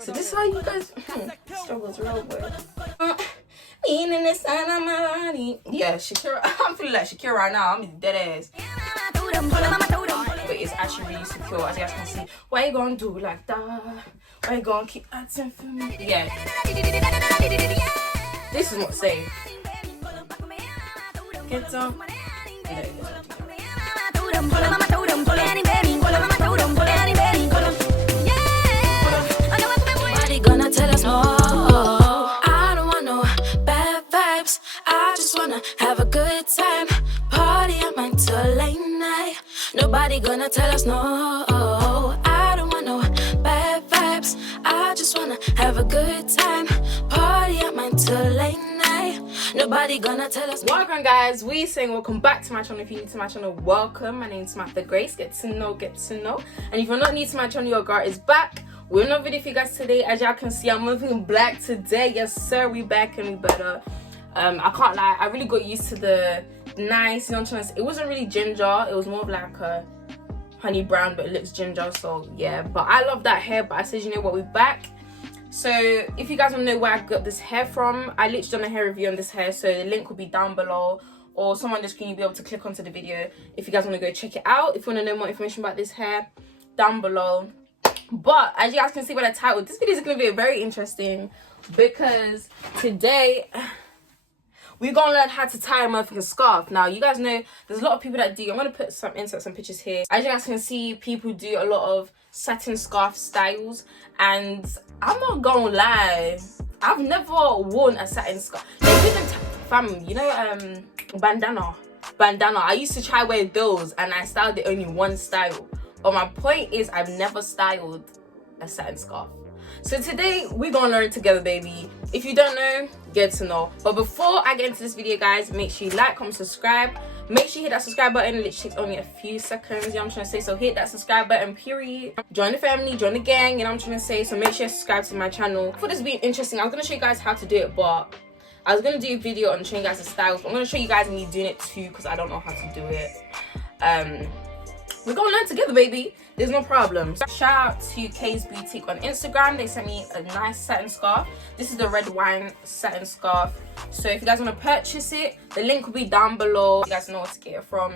So this is how you guys struggles real boy. Being in the sun of my body. Yeah, Shakira. I'm feeling like Shakira right now. I'm dead ass. But it's actually really secure, as you guys can see. Why you gonna do like that? Why you gonna keep acting for me? Yeah. This is not safe. Get some. Gonna tell us no. I don't want no bad vibes. I just wanna have a good time. Party up until late night. Nobody gonna tell us no. I don't want no bad vibes. I just wanna have a good time. Party up until late night. Nobody gonna tell us no. Wargwarn guys, we saying welcome back to my channel. If you're new to my channel, welcome. My name's Samantha Grace. Get to know. And if you're not new to my channel, your girl is back. We're in a video for you guys today. As y'all can see, I'm moving black today. Yes sir, we back and we better. I can't lie, I really got used to the nice, you know what I'm trying to say. It wasn't really ginger, it was more of like a honey brown, but it looks ginger, so yeah. But I love that hair. But I said, you know what, we're back. So if you guys want to know where I got this hair from, I literally done a hair review on this hair, so the link will be down below, or somewhere on the screen you'll be able to click onto the video if you guys want to go check it out. If you want to know more information about this hair, down below. But as you guys can see by the title, this video is going to be very interesting, because today we're going to learn how to tie a motherfucking scarf. Now, you guys know there's a lot of people that do. I'm going to insert some pictures here. As you guys can see, people do a lot of satin scarf styles, and I'm not going to lie, I've never worn a satin scarf. Like, fam, you know, bandana. I used to try wearing those, and I styled it only one style. But my point is, I've never styled a satin scarf. So today, we're gonna learn together, baby. If you don't know, get to know. But before I get into this video, guys, make sure you like, comment, subscribe. Make sure you hit that subscribe button. It literally takes only a few seconds, you know what I'm trying to say. So hit that subscribe button, period. Join the family, join the gang, you know what I'm trying to say. So make sure you subscribe to my channel. For this being interesting, I was gonna show you guys how to do it, but I was gonna do a video on showing you guys the styles. But I'm gonna show you guys me doing it too, because I don't know how to do it. We're gonna learn together, baby. There's no problem. Shout out to Kay's Boutique on Instagram. They sent me a nice satin scarf. This is the red wine satin scarf. So if you guys want to purchase it, the link will be down below. You guys know where to get it from.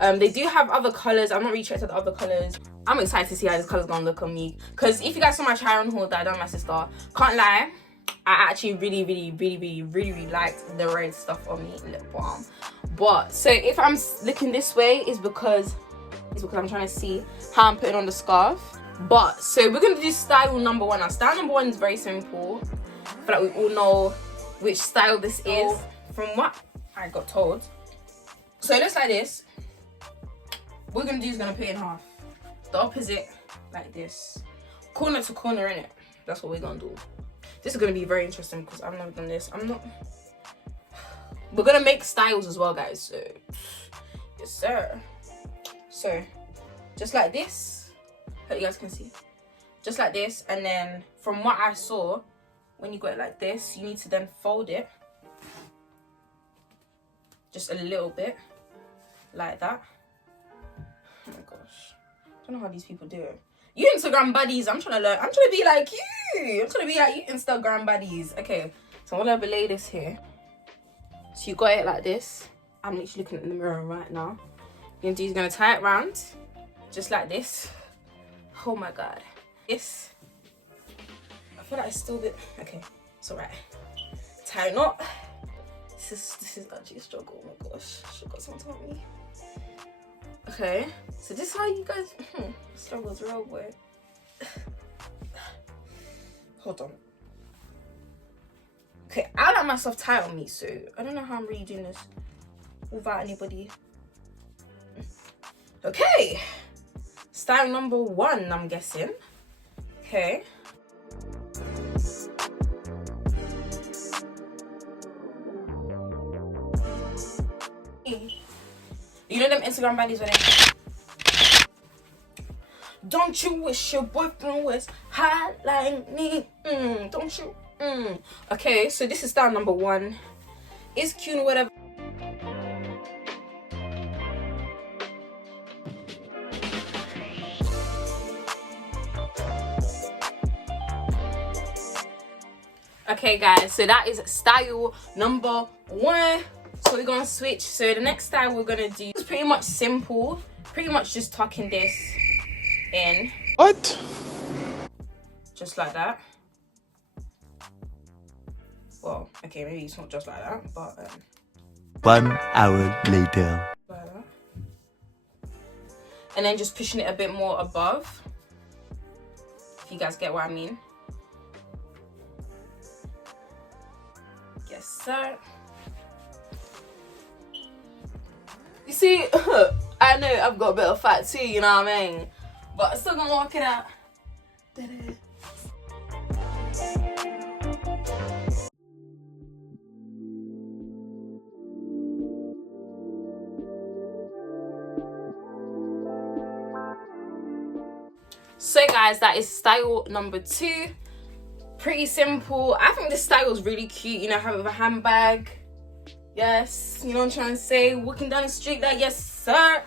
They do have other colors. I'm not really checked out the other colors. I'm excited to see how this color's gonna look on me, because if you guys saw my try on haul that I done with my sister, can't lie, I actually really liked the red stuff on me, lip balm. But so if I'm looking this way, is because I'm trying to see how I'm putting on the scarf. But so we're gonna do style number one. Now, style number one is very simple. I feel like we all know which style this is from what I got told. So it looks like this. What we're gonna do is gonna put it in half, the opposite, like this, corner to corner, in it. That's what we're gonna do. This is gonna be very interesting, because I've never done this. We're gonna make styles as well, guys. So yes sir. So just like this, hope you guys can see, just like this. And then from what I saw, when you got it like this, you need to then fold it just a little bit like that. Oh my gosh, I don't know how these people do it. You Instagram buddies, I'm trying to learn. I'm trying to be like you. I'm trying to be like you Instagram buddies. Okay, so I'm gonna belay this here. So you got it like this. I'm literally looking in the mirror right now. You're gonna tie it round just like this. Oh my god, this, I feel like it's still a bit okay. It's all right. Tie a knot. This is actually a struggle. Oh my gosh, I should have got someone to help me. Okay, so this is how you guys struggles real boy. Hold on. Okay, I like myself tight on me, so I don't know how I'm really doing this without anybody. Okay, style number one, I'm guessing. Okay. You know them Instagram baddies when they, don't you wish your boyfriend was hot like me? Don't you? Okay, so this is style number one. It's cute, whatever. Okay guys, so that is style number 1. So we're gonna switch. So the next style we're gonna do is pretty much simple, pretty much just tucking this in. What? Just like that. Well, okay, maybe it's not just like that, but 1 hour later. like that. And then just pushing it a bit more above, if you guys get what I mean. Yes sir. You see, I know I've got a bit of fat too, you know what I mean, but I'm still gonna walk it out. So guys, that is style number 2. Pretty simple. I think this style is really cute, you know, have it with a handbag. Yes, you know what I'm trying to say, walking down the street like, yes sir,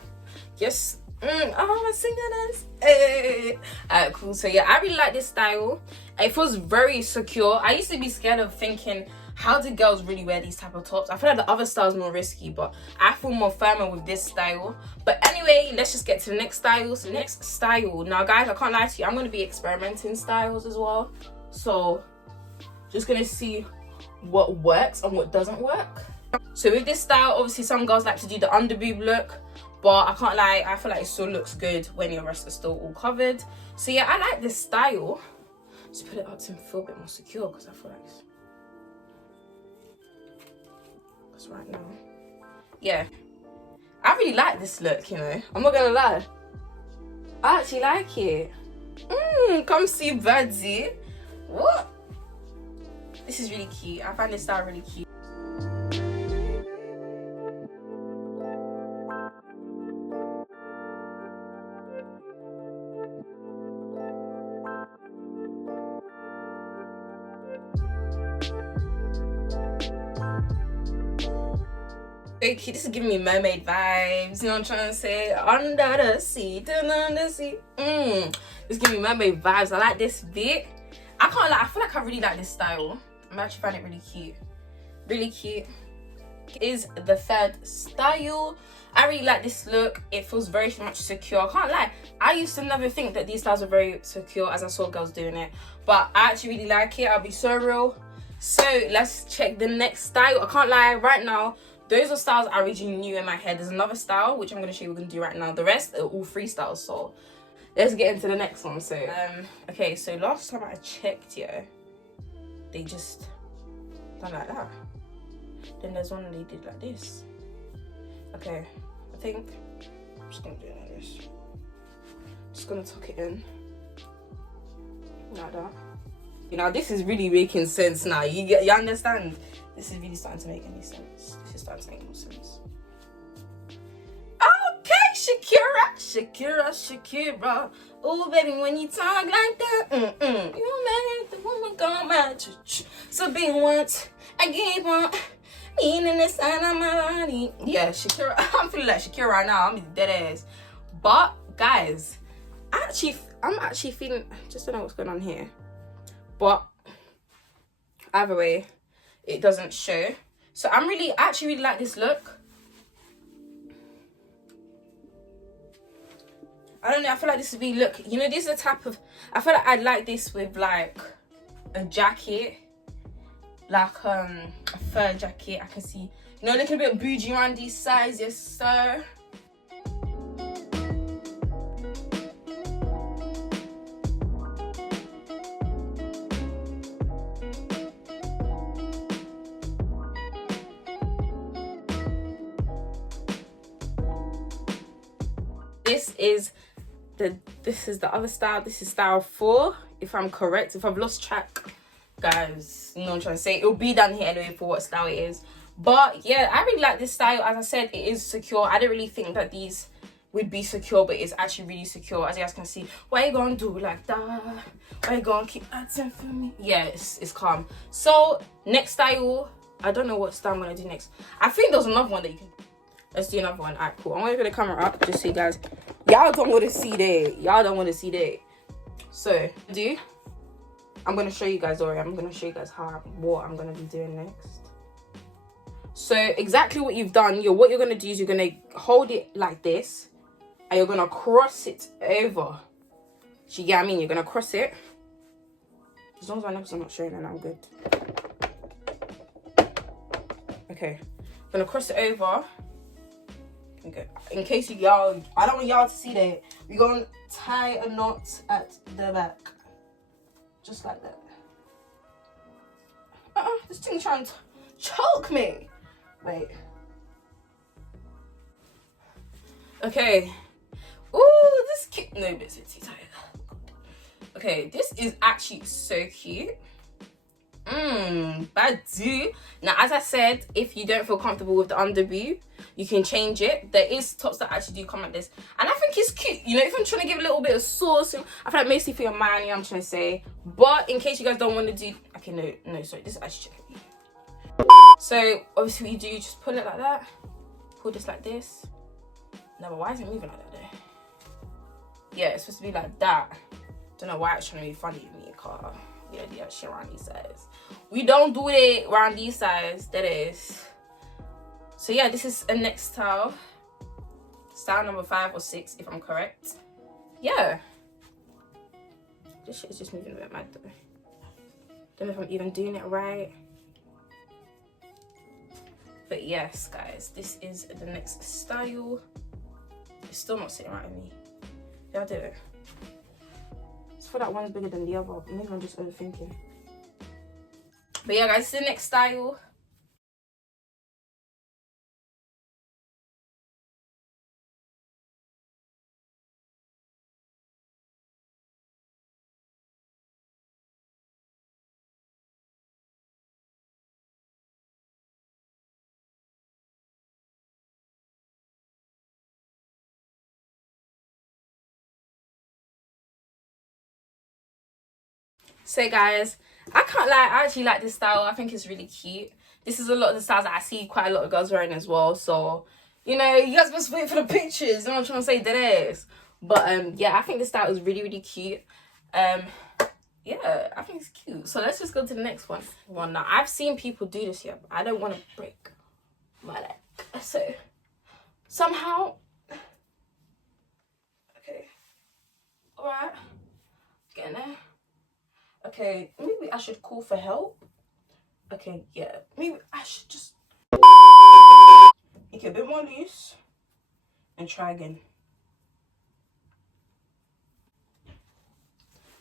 yes. Oh, my singleness. Hey. Alright, cool. So yeah, I really like this style. It feels very secure. I used to be scared of thinking, how do girls really wear these type of tops? I feel like the other style's more risky, but I feel more firmer with this style. But anyway, let's just get to the next style. So next style, now guys, I can't lie to you, I'm going to be experimenting styles as well. So just going to see what works and what doesn't work. So with this style, obviously some girls like to do the underboob look, but I can't lie, I feel like it still looks good when your breasts are still all covered. So yeah, I like this style. Just put it up to feel a bit more secure, because I feel like it's right now. Yeah, I really like this look, you know, I'm not gonna lie, I actually like it. Come see Birdie. What? This is really cute. I find this style really cute. Okay, this is giving me mermaid vibes, you know what I'm trying to say? Under the sea, under the sea. It's giving me mermaid vibes. I like this bit. I can't lie, I feel like I really like this style. I actually find it really cute. Really cute. Is the 3rd style. I really like this look. It feels very much secure. I can't lie, I used to never think that these styles were very secure as I saw girls doing it, but I actually really like it. I'll be so real. So let's check the next style. I can't lie, right now those are styles I originally knew in my head. There's another style which I'm going to show you we're going to do right now. The rest are all freestyles, so let's get into the next one. So okay, so last time I checked, yeah, they just done like that. Then there's one they did like this. Okay, I think I'm just gonna do it like this. Just gonna tuck it in like that. You know, this is really making sense now. You understand? This is really starting to make any sense. This is starting to make more sense. Okay, Shakira. Oh, baby, when you talk like that, you make the woman go mad. So be once, I gave on, meaning the side of my body. Yeah, Shakira. I'm feeling like Shakira right now. I'm dead ass. But guys, I'm actually feeling. Just don't know what's going on here. But either way, it doesn't show. So I actually really like this look. I don't know, I feel like this would be, look, you know, this is the type of, I feel like I'd like this with like a jacket, like a fur jacket. I can see, you know, a little bit bougie around these sides, yes sir. This is the other style. This is style 4, if I'm correct. If I've lost track, guys, you know what I'm trying to say, it'll be down here anyway for what style it is. But yeah, I really like this style. As I said, it is secure. I didn't really think that these would be secure, but it's actually really secure. As you guys can see, what you gonna do like that? Why you gonna keep acting for me? Yeah, it's calm. So next style, I don't know what style I'm gonna do next. I think there's another one that you can. Let's do another one. Alright, cool. I'm gonna put the camera up just so you guys, y'all don't want to see that. Y'all don't want to see that. So I'm going to show you guys, I'm going to show you guys what I'm going to be doing next. So exactly what you've done, what you're going to do is you're going to hold it like this and you're going to cross it over. Do you get what I mean? You're going to cross it. As long as my nipples are not showing, then I'm good. Okay. I'm going to cross it over. Okay. In case y'all, I don't want y'all to see that. We're going to tie a knot at the back. Just like that. This thing's trying to choke me. Wait. Okay. Ooh, this cute. No, but it's too tight. Okay, this is actually so cute. Badu. Now, as I said, if you don't feel comfortable with the underboob, you can change it. There is tops that actually do come like this, and I think it's cute. You know, if I'm trying to give a little bit of sauce, I feel like mostly for your man, I'm trying to say. But in case you guys don't want to do, okay, no, sorry, this is actually checking. So obviously, what you do, you just pull it like that. Pull this like this. No, but why is it moving like that though? Yeah, it's supposed to be like that. Don't know why it's trying to be funny with me, car. Yeah, do that shit around these sides. We don't do it around these sides. That is. So yeah, this is a next style. Style number 5 or 6, if I'm correct. Yeah. This shit is just moving a bit mad though. Don't know if I'm even doing it right. But yes, guys, this is the next style. It's still not sitting right with me. Yeah, I'll do it. I feel like one's bigger than the other. Maybe I'm just overthinking. But yeah, guys, this is the next style. So guys, I can't lie, I actually like this style. I think it's really cute. This is a lot of the styles that I see quite a lot of girls wearing as well. So, you know, you guys must wait for the pictures. You know what I'm trying to say? That is. But yeah, I think this style is really, really cute. Yeah, I think it's cute. So let's just go to the next one. Now, I've seen people do this here, but I don't want to break my leg. So, somehow... Okay. Alright. Getting there. Okay, maybe I should call for help. Okay, yeah. Maybe I should just make it a bit more loose and try again.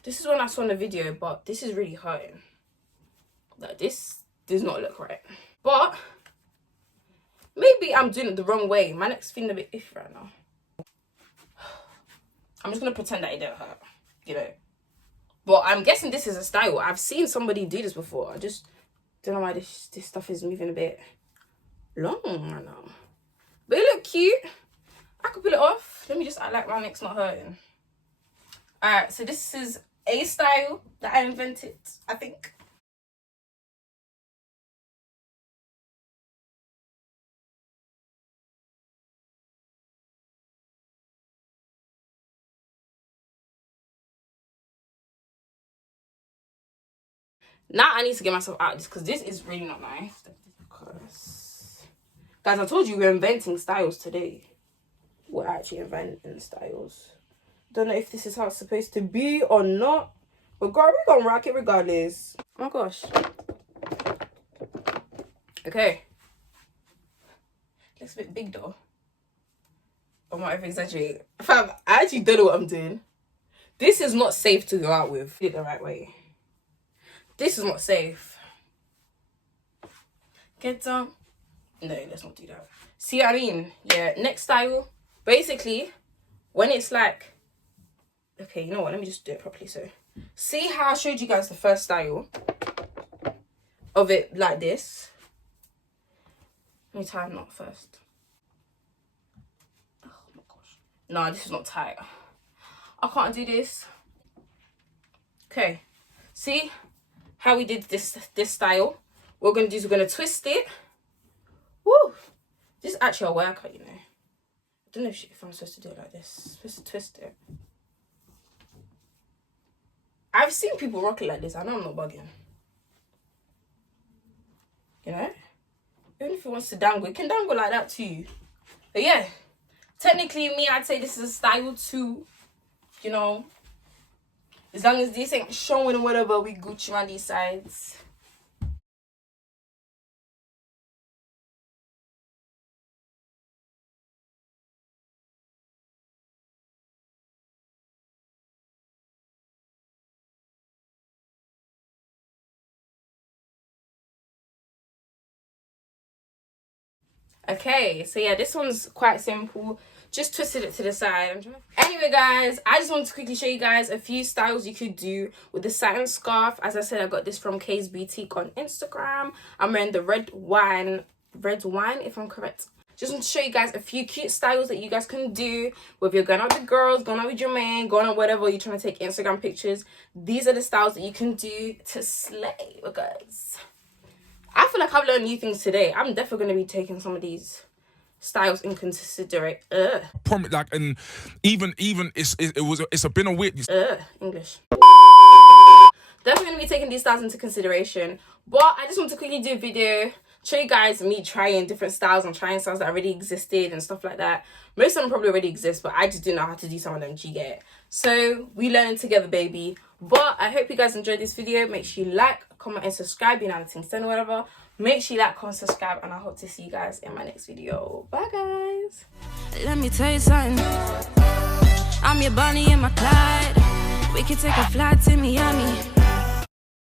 This is when I saw in the video, but this is really hurting. Like, this does not look right. But maybe I'm doing it the wrong way. My neck's feeling a bit iffy right now. I'm just gonna pretend that it don't hurt, you know. But I'm guessing this is a style. I've seen somebody do this before. I just don't know why this stuff is moving a bit long right now. But it look cute. I could pull it off. Let me just act like my neck's not hurting. Alright, so this is a style that I invented, I think. Now I need to get myself out of this because this is really not nice. Because, guys, I told you we're inventing styles today. We're actually inventing styles. Don't know if this is how it's supposed to be or not. But girl, we're gonna rock it regardless. Oh my gosh. Okay. Looks a bit big though. I might have exaggerated. Fam, I actually don't know what I'm doing. This is not safe to go out with. Do it the right way. This is not safe. Get some. No, let's not do that. See what I mean? Yeah, next style. Basically, when it's like... Okay, you know what? Let me just do it properly. So, see how I showed you guys the first style of it like this? Let me tie a knot first. Oh my gosh. No, this is not tight. I can't do this. Okay. See how we did this style? What we're going to do is we're going to twist it. Woo! This is actually a workout, you know. I don't know if I'm supposed to do it like this. I'm supposed to twist it. I've seen people rock it like this. I know I'm not bugging. You know? Even if he wants to dangle, he can dangle like that too. But yeah, technically me, I'd say this is a style too. You know, as long as this ain't showing whatever, we Gucci on these sides. Okay, so yeah, this one's quite simple. Just twisted it to the side. Anyway, guys, I just wanted to quickly show you guys a few styles you could do with the satin scarf. As I said, I got this from Kay's Boutique on Instagram. I'm wearing the red wine, if I'm correct. Just want to show you guys a few cute styles that you guys can do, whether you're going out with the girls, going out with your man, going out whatever, you're trying to take Instagram pictures. These are the styles that you can do to slay, guys. I feel like I've learned new things today. I'm definitely going to be taking some of these styles in consideration. Like, and even it's been a weird. English. Definitely going to be taking these styles into consideration. But I just want to quickly do a video, show you guys me trying different styles and trying styles that already existed and stuff like that. Most of them probably already exist, but I just didn't know how to do some of them. Do you get it? So we learning together, baby. But I hope you guys enjoyed this video. Make sure you like, comment, and subscribe. You know, things or whatever. Make sure you like, comment, subscribe, and I hope to see you guys in my next video. Bye, guys. Let me tell you something. I'm your Bonnie and my Clyde. We can take a flight to Miami.